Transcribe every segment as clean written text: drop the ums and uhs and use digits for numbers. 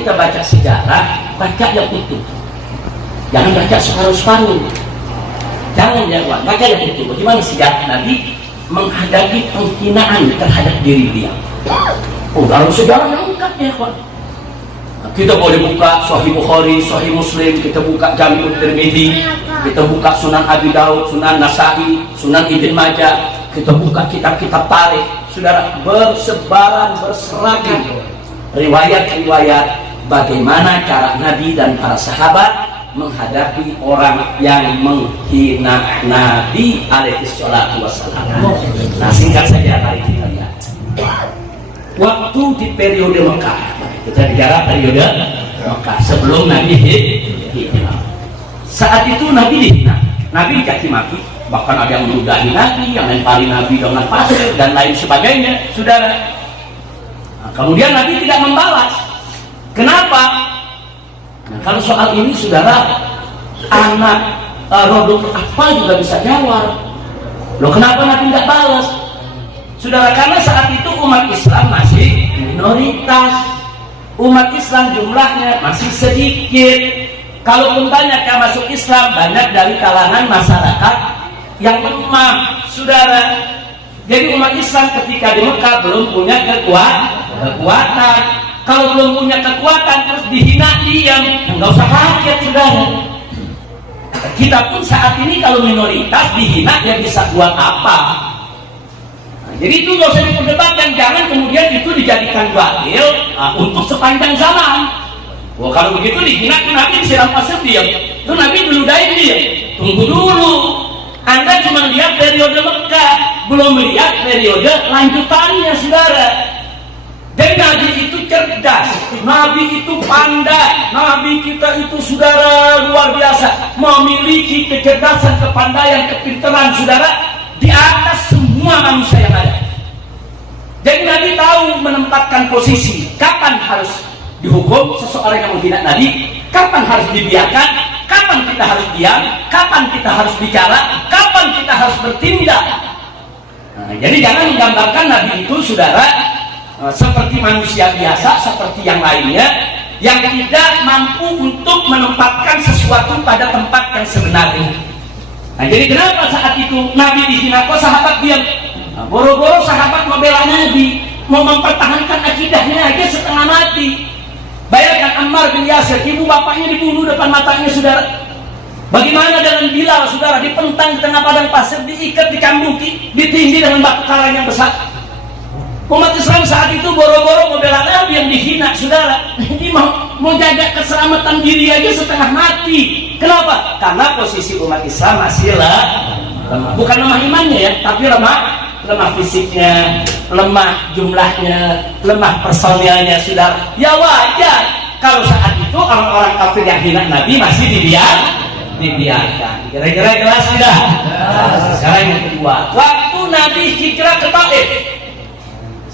kita baca sejarah, baca yang utuh. Jangan baca separuh-separuh. Jangan baca yang utuh. Bagaimana sejarah Nabi menghadapi penghinaan terhadap diri dia. Oh, dalam sejarah yang lengkap ya, kawan. Kita boleh buka Sahih Bukhari, Sahih Muslim, kita buka Jami'ut Tirmidzi, kita buka Sunan Abi Daud, Sunan Nasa'i, Sunan Ibn Majah, kita buka kitab-kitab tarikh. Saudara, bersebaran berseragam riwayat-riwayat bagaimana cara Nabi dan para sahabat menghadapi orang yang menghina Nabi alaihi salatu wassalam. Nah, singkat saja mari kita lihat. Waktu di periode Mekah, kita bicara periode Mekah sebelum Nabi hijrah. Saat itu Nabi dihina, Nabi dicaci maki, bahkan ada yang meludahi Nabi, yang lempari Nabi dengan pasir dan lain sebagainya, saudara. Nah, kemudian Nabi tidak membalas. Kenapa? Nah, kalau soal ini, saudara, anak Rodok Atfal juga bisa jawab. Loh, kenapa Nabi tidak balas? Saudara, karena saat itu umat Islam masih minoritas. Umat Islam jumlahnya masih sedikit. Kalaupun banyak yang masuk Islam, banyak dari kalangan masyarakat yang lemah, saudara. Jadi umat Islam ketika di Mekah belum punya kekuatan. Kalau belum punya kekuatan terus dihina, diam, nggak usah kaget, saudara. Kita pun saat ini kalau minoritas dihina, ya bisa buat apa? Jadi itu nggak usah diperdebatkan, jangan kemudian itu dijadikan dalil untuk sepanjang zaman. Wah, kalau begitu dihina tuh Nabi disiram pasir diam, tuh Nabi diludahin diam. Tunggu dulu, Anda cuma lihat periode Mekah, belum melihat periode lanjutannya, saudara. Dan Nabi itu cerdas, Nabi itu pandai, Nabi kita itu, saudara, luar biasa, memiliki kecerdasan, kepandaian, kepintaran, saudara, di atas semua manusia yang ada. Jadi Nabi tahu menempatkan posisi, kapan harus dihukum seseorang yang menghina Nabi, kapan harus dibiarkan, kapan kita harus diam, kapan kita harus bicara, kapan kita harus bertindak. Nah, jadi jangan menggambarkan Nabi itu, saudara, seperti manusia biasa, seperti yang lainnya, yang tidak mampu untuk menempatkan sesuatu pada tempat yang sebenarnya. Nah, jadi kenapa saat itu Nabi dihina, kok sahabat diam? Nah, boro-boro sahabat membela Nabi, mau mempertahankan akidahnya aja setengah mati. Bayangkan Ammar bin Yasir, ibu bapaknya dibunuh depan matanya, saudara. Bagaimana dengan Bilal, saudara, dipentang di tengah padang pasir, diikat, dicambuki, ditindih dengan batu karang yang besar. Umat Islam saat itu boro-boro membela Nabi yang dihina, saudara. Ini mau jaga keselamatan diri aja setengah mati. Kenapa? Karena posisi umat Islam masih lemah. Bukan lemah imannya ya, tapi lemah fisiknya, lemah jumlahnya, lemah personilnya, saudara. Ya wajar kalau saat itu orang-orang kafir yang hina Nabi masih dibiarkan. Kira-kira jelas tidak? Sekarang yang kedua, waktu Nabi hijrah ke Taif.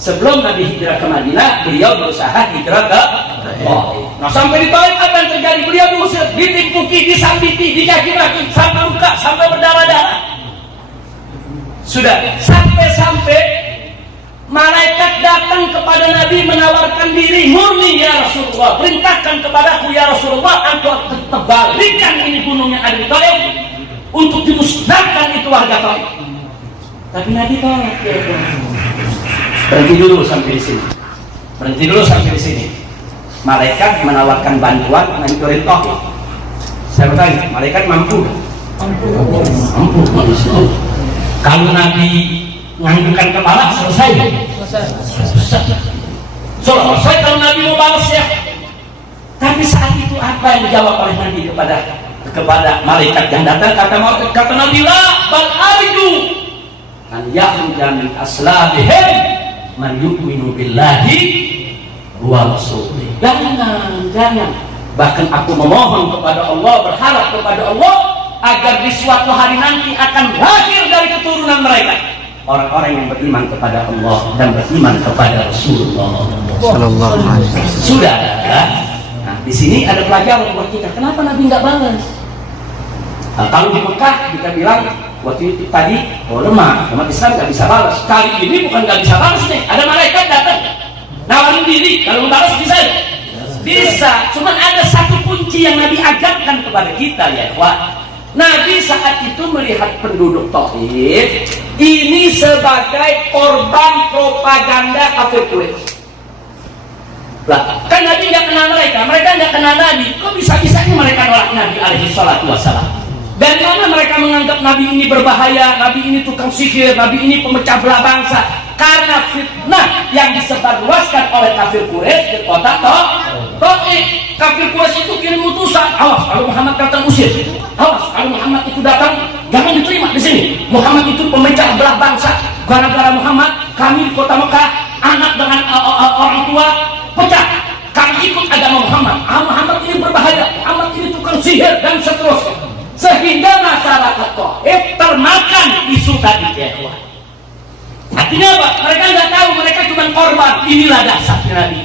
Sebelum Nabi hijrah ke Madinah, beliau berusaha hijrah ke Taif. Nah, sampai di Taif apa yang terjadi? Beliau diusir, ditimpuki, disambiti, dicaci-maki, sampai luka, sampai berdarah-darah. Sudah, sampai-sampai malaikat datang kepada Nabi menawarkan diri, murni ya Rasulullah, perintahkan kepadaku ya Rasulullah, engkau terbalikan ini gunungnya ada di Taif untuk dimusnahkan itu warga Taif. Tapi Nabi tolak, ya. Berhenti dulu sampai di sini. Malaikat menawarkan bantuan menghancurin Taif. Saya bertanya, malaikat mampu? Mampu. Kalau Nabi menganggukkan kepala, selesai. Selesai kalau Nabi mau balas ya. Tapi saat itu apa yang dijawab oleh Nabi kepada malaikat yang datang? Kata Nabi, la bal arju an yakhruja min aslabihim man yu'minu billahi wa rasulih. Jangan. Bahkan aku memohon kepada Allah, berharap kepada Allah agar di suatu hari nanti akan lahir dari keturunan mereka orang-orang yang beriman kepada Allah dan beriman kepada Rasulullah sallallahu alaihi wasallam. Sudah. Nah, di sini ada pelajaran buat kita. Kenapa Nabi nggak balas? Nah, kalau di Mekah kita bilang waktu itu tadi, lemah, umat Islam nggak bisa balas. Kali ini bukan nggak bisa balas nih, ada malaikat datang nawarin diri, kalau balas bisa. Bisa. bisa. Cuman ada satu kunci yang Nabi ajarkan kepada kita ya ikhwan. Nabi saat itu melihat penduduk Taif ini sebagai korban propaganda kafir Quraisy. Lah, kan Nabi nggak kenal mereka nggak kenal Nabi. Kok bisa-bisanya mereka nolak Nabi alaihi salatu wassalam? Dari mana mereka menganggap Nabi ini berbahaya, Nabi ini tukang sihir, Nabi ini pemecah belah bangsa? Karena fitnah yang disebarluaskan oleh kafir Quraisy di kota Taif. Kafir Quraisy itu kirim utusan, awas kalau Muhammad datang usir, awas kalau Muhammad itu datang jangan diterima di sini. Muhammad itu pemecah belah bangsa. Gara-gara Muhammad kami di kota Mekah anak dengan orang tua pecah. Kami ikut agama Muhammad. Muhammad ini berbahaya, Muhammad ini tukang sihir dan seterusnya. Sehingga masyarakat Taif termakan isu tadi ya. Artinya apa? Mereka nggak tahu, mereka cuma korban. Inilah dasarnya Nabi.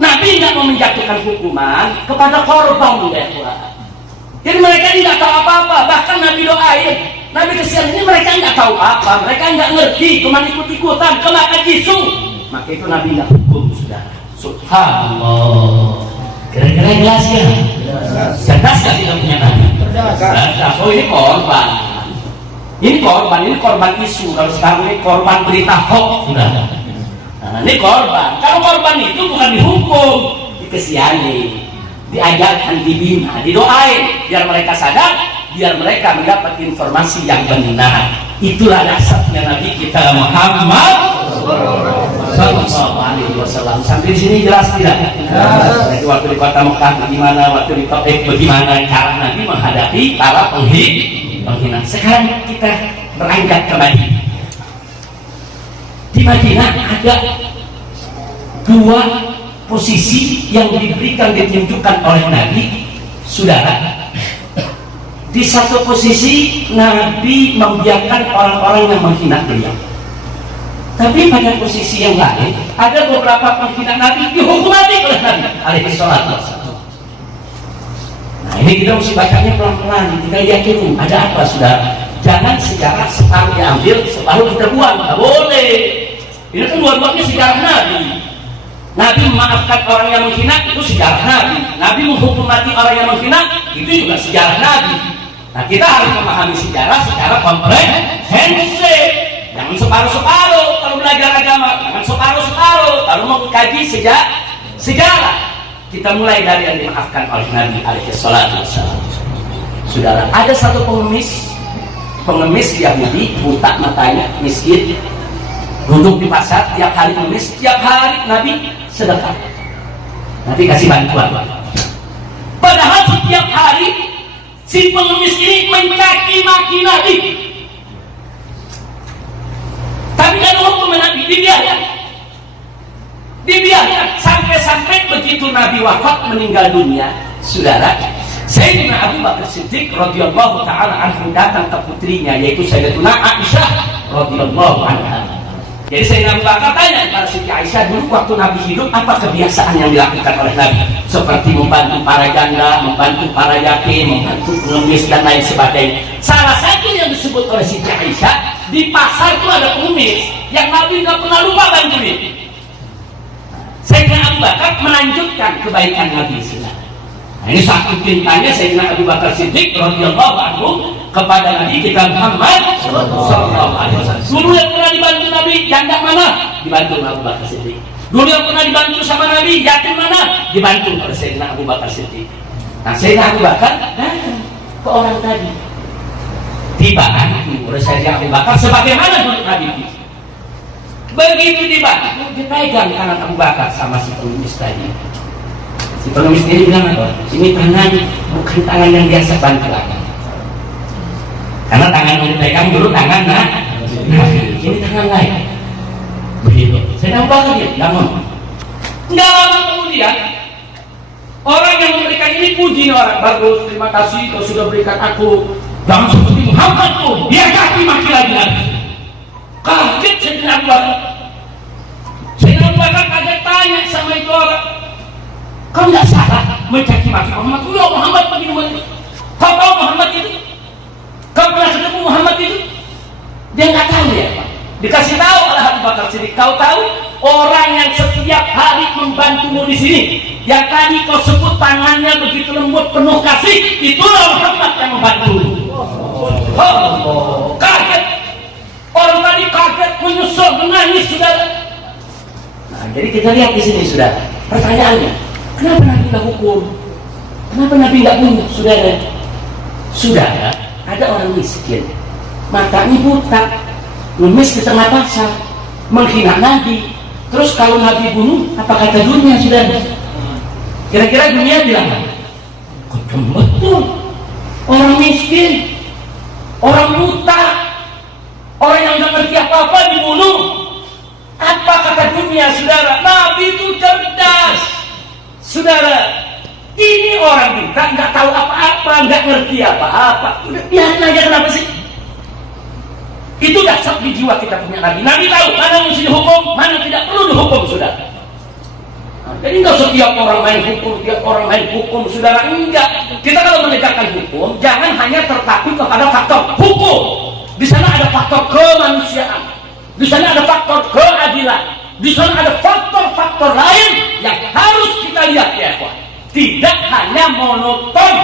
Nabi nggak mau menjatuhkan hukuman kepada korban ya. Jadi mereka ini nggak tahu apa-apa. Bahkan Nabi doain, Nabi kesian ini mereka nggak tahu apa, mereka nggak ngerti, cuma ikut-ikutan, kemakan isu. Maka itu Nabi nggak hukum sudah. Subhanallah. Kira-kira jelas ya? Cerdas nggak kita punya Nabi? Cerdas. Oh ini korban. Ini korban isu. Kalau sekarang ini korban berita hoax sudah. Nah, ini korban. Kalau korban itu bukan dihukum, dikesihani, diajarkan, dibina, didoain, biar mereka sadar, biar mereka mendapat informasi yang benar. Itulah dasarnya Nabi kita Muhammad Sallallahu Alaihi Wasallam. Sampai sini jelas tidak? Jadi waktu di kota Mekah bagaimana, waktu di Taif bagaimana cara Nabi menghadapi para penghina. Sekarang kita beranjak ke Madinah. Di Madinah ada dua posisi yang ditunjukkan oleh Nabi, saudara. Di satu posisi Nabi membiarkan orang-orang yang menghina beliau. Tapi pada posisi yang lain ada beberapa penghina Nabi dihukum mati oleh Nabi alaihi salatu wassalam. Nah ini kita mesti bacanya pelan-pelan, kita yakin ada apa saudara. Jangan sejarah separuh diambil, separuh kita buang, nggak boleh. Ini kan dua-duanya sejarah Nabi. Nabi memaafkan orang yang menghina, itu sejarah Nabi. Nabi menghukum mati orang yang menghina, itu juga sejarah Nabi. Nah kita harus memahami sejarah secara komprehensif. Jangan separuh-separuh kalau belajar agama, jangan separuh-separuh kalau mau kaji sejarah. Kita mulai dari yang dimaafkan oleh Nabi alaihi salatu wassalam. Saudara, ada satu pengemis Yahudi, buta matanya, miskin, duduk di pasar, tiap hari pengemis, tiap hari Nabi sedekah, Nabi kasih bantuan. Padahal setiap hari si pengemis ini mencaci maki Nabi, tapi kan hukum Nabi dibiarkan sampai begitu Nabi wafat meninggal dunia, saudara. Sayyidina Abu Bakar Siddiq radhiyallahu taala anhu datang ke putrinya yaitu Sayyidatuna Aisyah radhiyallahu anha. Jadi Sayyidina Abu Bakar tanya kepada Siti Aisyah, dulu waktu Nabi hidup apa kebiasaan yang dilakukan oleh Nabi? Seperti membantu para janda, membantu para yatim, membantu pengemis dan lain sebagainya. Salah satu yang disebut oleh Siti Aisyah, di pasar itu ada pengemis yang Nabi nggak pernah lupa bantuin. Sayyidina Abu Bakar melanjutkan kebaikan Nabi SAW. Nah, ini satu cintanya Sayyidina Abu Bakar Siddiq radhiyallahu anhu kepada Nabi kita Muhammad sallallahu alaihi wasallam. Dulu yang pernah dibantu Nabi janda mana? Dibantu Abu Bakar Siddiq. Dulu yang pernah dibantu sama Nabi yatim mana? Dibantu oleh Sayyidina Abu Bakar Siddiq. Nah, Sayyidina Abu Bakar datang ke orang tadi, dibantu oleh Sayyidina Abu Bakar sebagaimana dulu Nabi. Begitu dibantu, dipegang tangan Abu Bakar sama si pengemis tadi. Si pengemis ini bilang apa? Ini tangan bukan tangan yang biasa bantu lagi. Karena tangan yang dipegang dulu tangan ini tangan lain. Begitu. Saya nampak dia, namun nggak lama kemudian orang yang memberikan ini puji orang bagus, terima kasih kau sudah berikan aku. Jangan seperti Muhammad tuh, dia kaki maki lagi. Kaget Sayyidina Abu Bakar. Sayyidina Abu Bakar kaget tanya sama itu orang, kau nggak salah mencaci maki Muhammad? Ya Muhammad begini. Kau tahu Muhammad itu? Kau pernah ketemu Muhammad itu? Dia nggak tahu ya Pak. Dikasih tahu oleh Abu Bakar Siddiq, kau tahu orang yang setiap hari membantumu di sini yang tadi kau sebut tangannya begitu lembut penuh kasih, itulah Muhammad yang membantu. Oh, kaget. Orang tadi kaget, menyusul, menangis, saudara. Nah, jadi kita lihat di sini, saudara. Pertanyaannya, kenapa Nabi nggak hukum? Kenapa Nabi nggak bunuh, saudara? Saudara, ada orang miskin, matanya buta, ngemis di tengah pasar, menghina Nabi. Terus kalau Nabi bunuh, apa kata dunia, saudara? Kira-kira dunia bilang apa? Betul. Orang miskin, orang buta, orang yang nggak ngerti apa-apa dibunuh. Apa kata dunia, saudara? Nabi itu cerdas, saudara. Ini orang buta, nggak tahu apa-apa, nggak ngerti apa-apa. Udah biarin aja, kenapa sih? Itu dasar di jiwa kita punya Nabi. Nabi tahu mana mesti dihukum, mana tidak perlu dihukum, saudara. Nah, jadi nggak setiap orang main hukum, tiap orang main hukum, saudara. Enggak. Kita kalau menegakkan hukum, jangan hanya terpaku kepada faktor hukum. Di sana ada faktor kemanusiaan, di sana ada faktor keadilan, di sana ada faktor-faktor lain yang harus kita lihat, ya kawan. Tidak hanya monoton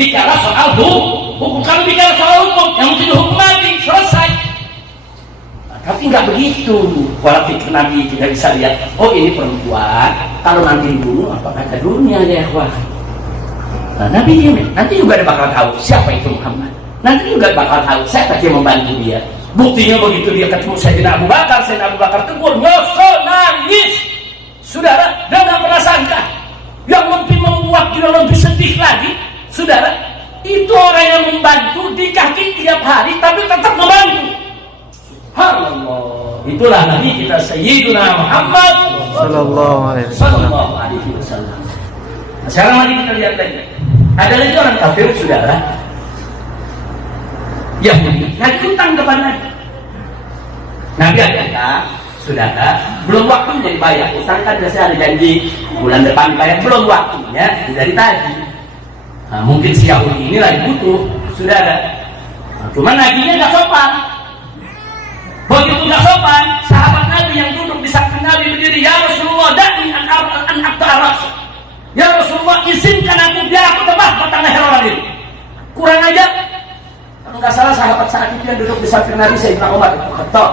bicara soal hukum. Kalau bicara soal hukum, yang mesti dihukum mati, selesai. Nah, tapi nggak begitu. Pola pikir Nabi kita bisa lihat. Oh, ini perempuan, kalau nanti dibunuh apa kata dunia, ya kawan. Nah, Nabi nanti juga ada bakal tahu siapa itu Muhammad. Nanti juga bakal tahu siapa yang membantu dia. Buktinya begitu dia ketemu Sayyidina Abu Bakar tegur, nyosor, nangis. Saudara, dia nggak pernah sangka. Yang lebih membuat dia lebih sedih lagi, saudara, itu orang yang membantu di kaki tiap hari, tapi tetap membantu. Subhanallah. Itulah Nabi kita Sayyidina Muhammad Sallallahu Alaihi Wasallam. Nah, sekarang mari kita lihat lagi. Ada lagi orang kafir, saudara, Yahudi, nagih utang kepada Nabi. Nabi ada, saudara, belum waktunya dibayar. Utang kan biasanya ada janji bulan depan dibayar, belum waktunya dari tadi. Nah, mungkin si Yahudi ini lagi butuh, saudara. Nah, cuma nagihnya nggak sopan. Begitu nggak sopan, sahabat Nabi yang duduk di samping Nabi berdiri, ya Rasulullah, da'ni an aras. Ya Rasulullah, izinkan aku biar aku tebas batang leher orang ini. Kurang aja. Kalau nggak salah sahabat saat itu yang duduk di samping Nabi, Sayyidina Umar itu Khattab.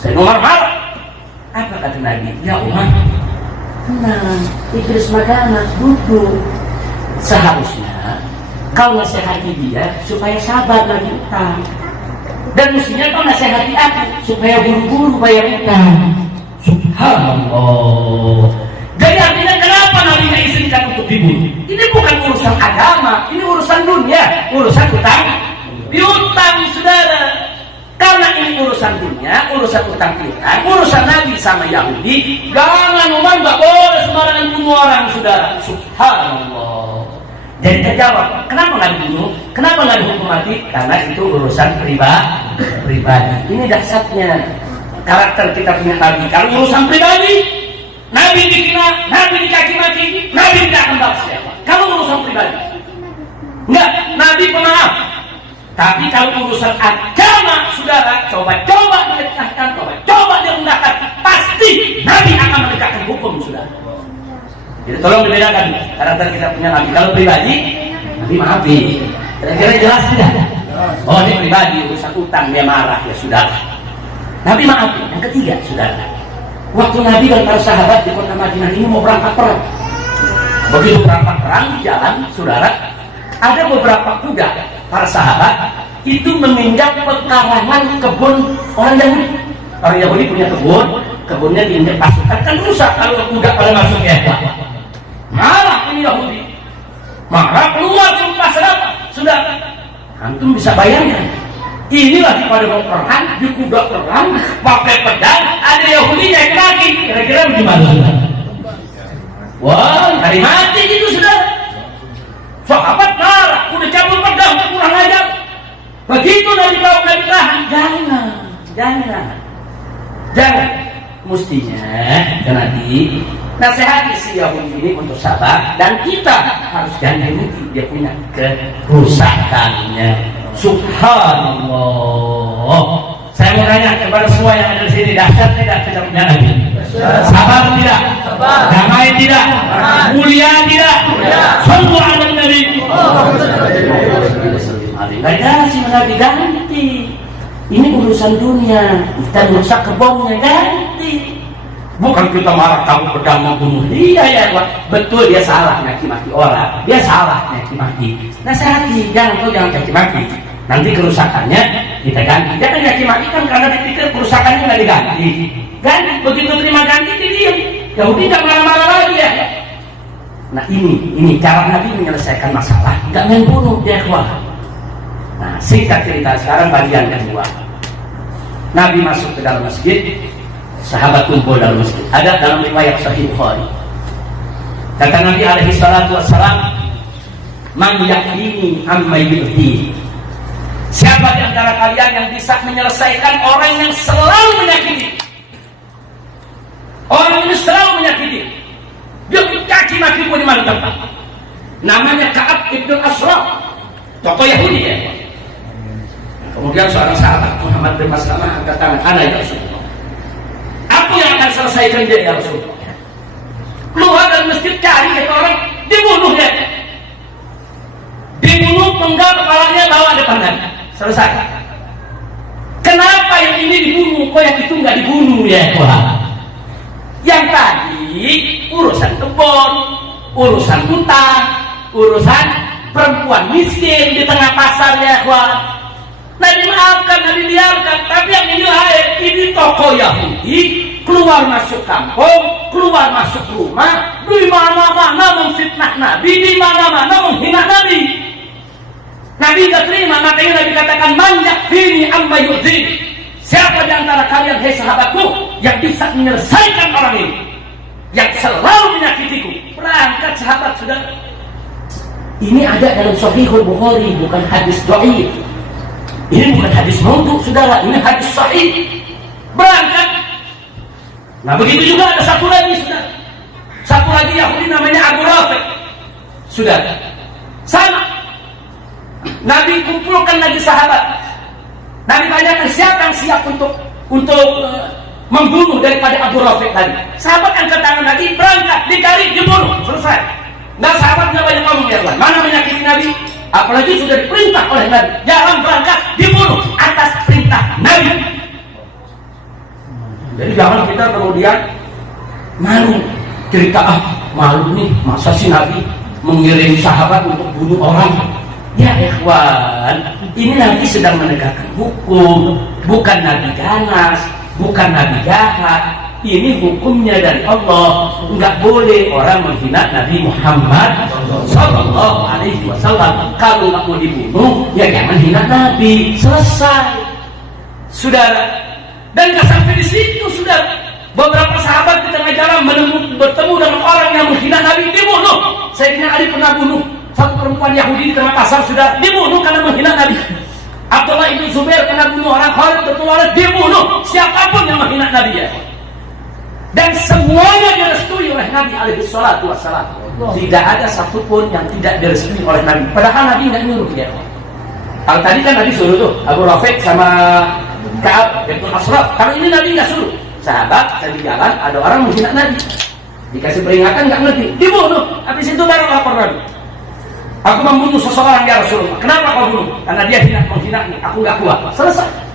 Sayyidina Umar marah. Apa kata Nabi? Ya Umar, tenang, Idris Magana duduk. Seharusnya kau nasihati dia supaya sabar lagi utang. Dan mestinya kau nasihati aku supaya buru-buru bayar utang. Subhanallah. Jadi artinya kenapa Nabi nggak izinkan untuk dibunuh? Ini bukan urusan agama, ini urusan dunia, urusan utang. Piutang, saudara. Karena ini urusan dunia, urusan utang piutang, urusan Nabi sama Yahudi. Jangan, Umar nggak boleh sembarangan bunuh orang, saudara. Subhanallah. Jadi terjawab, kenapa nggak dibunuh? Kenapa nggak dihukum mati? Karena itu urusan pribadi. Ini dasarnya karakter kita punya Nabi. Kalau urusan pribadi, Nabi dihina, Nabi dicaci maki, Nabi tidak akan balas siapa. Kalau urusan pribadi, enggak, Nabi pemaaf. Tapi kalau urusan agama, saudara, coba mendekatkan, coba direndahkan, pasti Nabi akan menegakkan hukum, saudara. Jadi tolong dibedakan karakter kita punya Nabi. Kalau pribadi, Nabi maafi. Kira-kira jelas tidak? Oh, ini pribadi, urusan utang dia marah, ya sudah. Nabi maafi. Yang ketiga, saudara, waktu Nabi dan para sahabat di kota Madinah ini mau berangkat perang. Begitu berangkat perang di jalan, saudara, ada beberapa kuda para sahabat itu meminjam pekarangan kebun orang Yahudi. Orang Yahudi punya kebunnya diinjak pasukan, kan rusak kalau kuda pada masuk ya. Marah ini Yahudi, marah keluar sumpah serapah. Sudah, antum bisa bayangkan. Inilah pada mau perang, di kuda perang, pakai pedang, ada Yahudi naik kaki. Kira-kira bagaimana? Wah, hari mati gitu sudah. Sahabat marah, udah cabut pedang, kurang ajar. Begitu Nabi tahu Nabi tahan, jangan. Mestinya Nabi nasihati si Yahudi ini untuk sabar, dan kita harus ganti rugi dia punya kerusakannya. Subhanallah. Saya mau tanya kepada semua yang ada di sini, dahsyat tidak kita punya Nabi? Sabar tidak? Damai tidak? Mulia tidak? Sallu ala Nabi. Nggak dikasih Nabi, ganti. Ini urusan dunia, kita merusak kebunnya, ganti. Bukan kita marah kamu pedang membunuh dia ya, betul dia salah nyaki-maki orang, dia salah nyaki-maki. Nasihati, jangan nyaki-maki. Nanti kerusakannya kita ganti. Jangan nyaki-maki kan karena dipikir kerusakannya nggak diganti. Ganti, begitu terima ganti dia diam. Yahudi nggak marah-marah lagi ya. Nah ini cara Nabi menyelesaikan masalah, nggak main bunuh dia keluar. Nah singkat cerita sekarang bagian kedua. Nabi masuk ke dalam masjid. Sahabat kumpul dalam masjid. Ada dalam riwayat Sahih Bukhari. Kata Nabi alaihi salatu wassalam, "Man yakfini amma yu'ti." Siapa di antara kalian yang bisa menyelesaikan orang yang selalu menyakiti? Orang ini selalu menyakiti. Dia caci makimu di mana tempat. Namanya Ka'ab ibn Ashraf, tokoh Yahudi ya. Kemudian seorang sahabat Muhammad bin Maslamah angkat tangan, "Ana ya Rasulullah. Aku yang akan selesaikan dia ya Rasulullah." Keluar dari masjid cari itu orang, dibunuh dia. Dibunuh, penggal kepalanya, bawa depan Nabi. Selesai. Kenapa yang ini dibunuh, kok yang itu nggak dibunuh ya Tuhan? Yang tadi urusan kebun, urusan utang, urusan perempuan miskin di tengah pasar ya Tuhan. Nabi maafkan, Nabi biarkan. Tapi yang ini lain, ini tokoh Yahudi keluar masuk kampung, keluar masuk rumah, di mana-mana memfitnah Nabi, di mana-mana menghina Nabi. Nabi tidak terima, makanya Nabi katakan, "Man yakfini amma yu'dhi." Siapa di antara kalian, hai sahabatku, yang bisa menyelesaikan orang ini, yang selalu menyakitiku? Berangkat sahabat, sudah. Ini ada dalam Sahihul Bukhari, bukan hadis dhaif. Ini bukan hadis maudhu, saudara. Ini hadis sahih. Berangkat. Nah begitu juga ada satu lagi, saudara. Satu lagi Yahudi namanya Abu Rafiq. Sudah. Sama. Nabi kumpulkan lagi sahabat. Nabi tanyakan siapa yang siap untuk membunuh daripada Abu Rafiq tadi. Sahabat angkat tangan lagi, berangkat, dicari, dibunuh, selesai. Nah sahabatnya banyak ngomong ya Tuhan, mana menyakiti Nabi? Apalagi sudah diperintah oleh Nabi, jangan berangkat, dibunuh atas perintah Nabi. Jadi jangan kita kemudian malu cerita, malu nih, masa sih Nabi mengirim sahabat untuk bunuh orang? Ya ikhwan, ini Nabi sedang menegakkan hukum, bukan Nabi ganas, bukan Nabi jahat. Ini hukumnya dari Allah. Enggak boleh orang menghina Nabi Muhammad sallallahu alaihi wasallam. Kalau enggak mau dibunuh, ya jangan hina Nabi. Selesai, saudara. Dan enggak sampai di situ, saudara. Beberapa sahabat di tengah jalan bertemu dengan orang yang menghina Nabi, dibunuh. Sayyidina Ali pernah bunuh satu perempuan Yahudi di tengah pasar, sudah dibunuh karena menghina Nabi. Abdullah ibn Zubair pernah bunuh orang, Khalid bin Walid dibunuh. Siapapun yang menghina Nabi ya. Dan semuanya direstui oleh Nabi alaihi salatu wassalam. Tidak ada satupun yang tidak direstui oleh Nabi. Padahal Nabi nggak nyuruh dia. Kalau tadi kan Nabi suruh tuh Abu Rafiq sama Ka'ab bin Ashraf. Kalau ini Nabi nggak suruh. Sahabat tadi jalan ada orang menghina Nabi. Dikasih peringatan nggak ngerti, dibunuh. Habis itu baru lapor Nabi. Aku membunuh seseorang ya Rasulullah. Kenapa kau bunuh? Karena dia menghina, aku nggak kuat. Selesai.